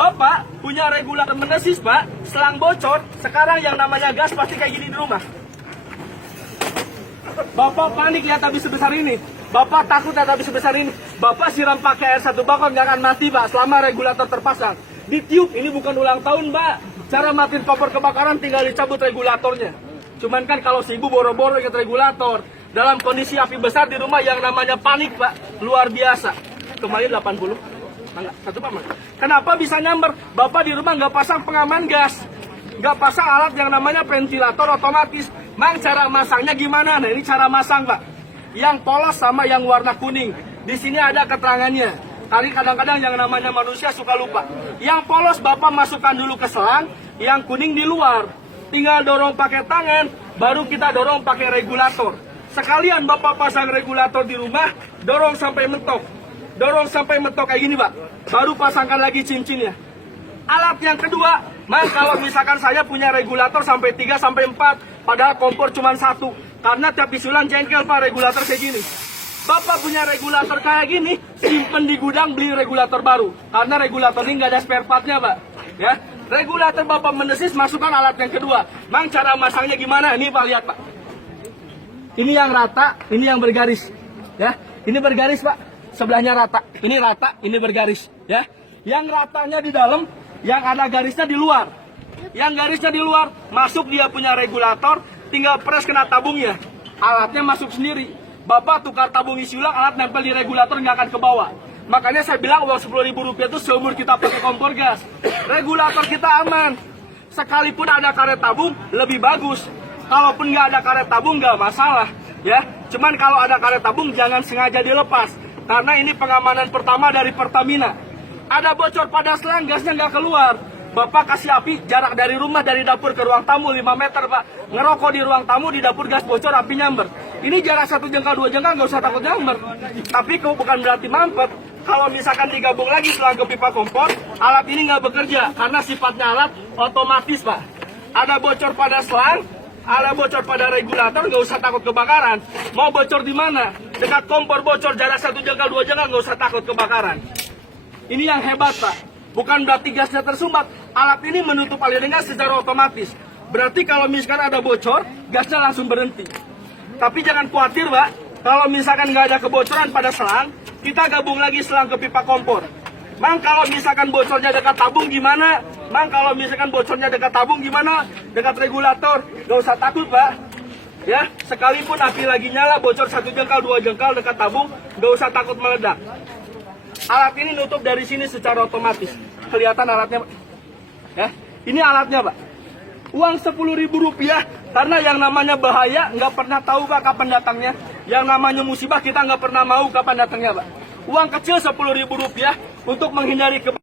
Bapak punya regulator menesis, Pak. Selang bocor, sekarang yang namanya gas pasti kayak gini di rumah. Bapak panik lihat habis sebesar ini. Bapak takut lihat habis sebesar ini. Bapak siram pakai air 1 bakon nggak akan mati, Pak, selama regulator terpasang. Ditiup, ini bukan ulang tahun, Mbak. Cara matiin kompor kebakaran tinggal dicabut regulatornya. Cuman kan kalau si ibu boro-boro ingat regulator, dalam kondisi api besar di rumah yang namanya panik, Pak, luar biasa. Kemarin 80. Enggak, satu Pak. Kenapa bisa nyamber? Bapak di rumah nggak pasang pengaman gas, nggak pasang alat yang namanya ventilator otomatis. Mang, cara masangnya gimana? Nah, ini cara masang, Pak. Yang polos sama yang warna kuning. Di sini ada keterangannya. Kali kadang-kadang yang namanya manusia suka lupa. Yang polos Bapak masukkan dulu ke selang, yang kuning di luar. Tinggal dorong pakai tangan, baru kita dorong pakai regulator. Sekalian Bapak pasang regulator di rumah, dorong sampai mentok. Dorong sampai mentok kayak gini, Pak. Baru pasangkan lagi cincinnya. Alat yang kedua, Mang, kalau misalkan saya punya regulator sampai 3 sampai 4, padahal kompor cuma 1. Karena tiap isulan jengkel, Pak, regulator kayak gini. Bapak punya regulator kayak gini, simpen di gudang, beli regulator baru. Karena regulator ini nggak ada spare partnya, Pak. Ya, regulator Bapak menesis, masukkan alat yang kedua. Mang, cara masangnya gimana? Ini Pak, lihat, Pak. Ini yang rata, ini yang bergaris. Ya, ini bergaris, Pak. Sebelahnya rata, ini bergaris, ya. Yang ratanya di dalam, yang ada garisnya di luar. Yang garisnya di luar, masuk dia punya regulator, tinggal press kena tabungnya. Alatnya masuk sendiri. Bapak tukar tabung isi ulang, alat nempel di regulator nggak akan ke bawah. Makanya saya bilang uang Rp10.000 itu seumur kita pakai kompor gas. Regulator kita aman. Sekalipun ada karet tabung, lebih bagus. Kalaupun nggak ada karet tabung, nggak masalah, ya. Cuman kalau ada karet tabung, jangan sengaja dilepas. Karena ini pengamanan pertama dari Pertamina. Ada bocor pada selang, gasnya nggak keluar. Bapak kasih api jarak dari rumah, dari dapur ke ruang tamu 5 meter, Pak. Ngerokok di ruang tamu, di dapur gas bocor, api nyamber. Ini jarak 1 jengkal, 2 jengkal, nggak usah takut nyamber. Tapi bukan berarti mampet. Kalau misalkan digabung lagi selang ke pipa kompor, alat ini nggak bekerja. Karena sifatnya alat otomatis, Pak. Ada bocor pada selang, ada bocor pada regulator, nggak usah takut kebakaran. Mau bocor di mana? Dekat kompor bocor, jarak 1 jengkal, 2 jengkal, nggak usah takut kebakaran. Ini yang hebat, Pak. Bukan berarti gasnya tersumbat. Alat ini menutup aliran gas secara otomatis. Berarti kalau misalkan ada bocor, gasnya langsung berhenti. Tapi jangan khawatir, Pak. Kalau misalkan nggak ada kebocoran pada selang, kita gabung lagi selang ke pipa kompor. Mang, kalau misalkan bocornya dekat tabung gimana? Mang, kalau misalkan bocornya dekat tabung gimana? Dekat regulator, nggak usah takut, Pak. Ya, sekalipun api lagi nyala, bocor 1 jengkal, 2 jengkal dekat tabung, nggak usah takut meledak. Alat ini nutup dari sini secara otomatis. Kelihatan alatnya, Pak. Ya, ini alatnya, Pak. Uang Rp10.000, karena yang namanya bahaya nggak pernah tahu, Pak, kapan datangnya. Yang namanya musibah kita nggak pernah mau kapan datangnya, Pak. Uang kecil Rp10.000 untuk menghindari kebakaran.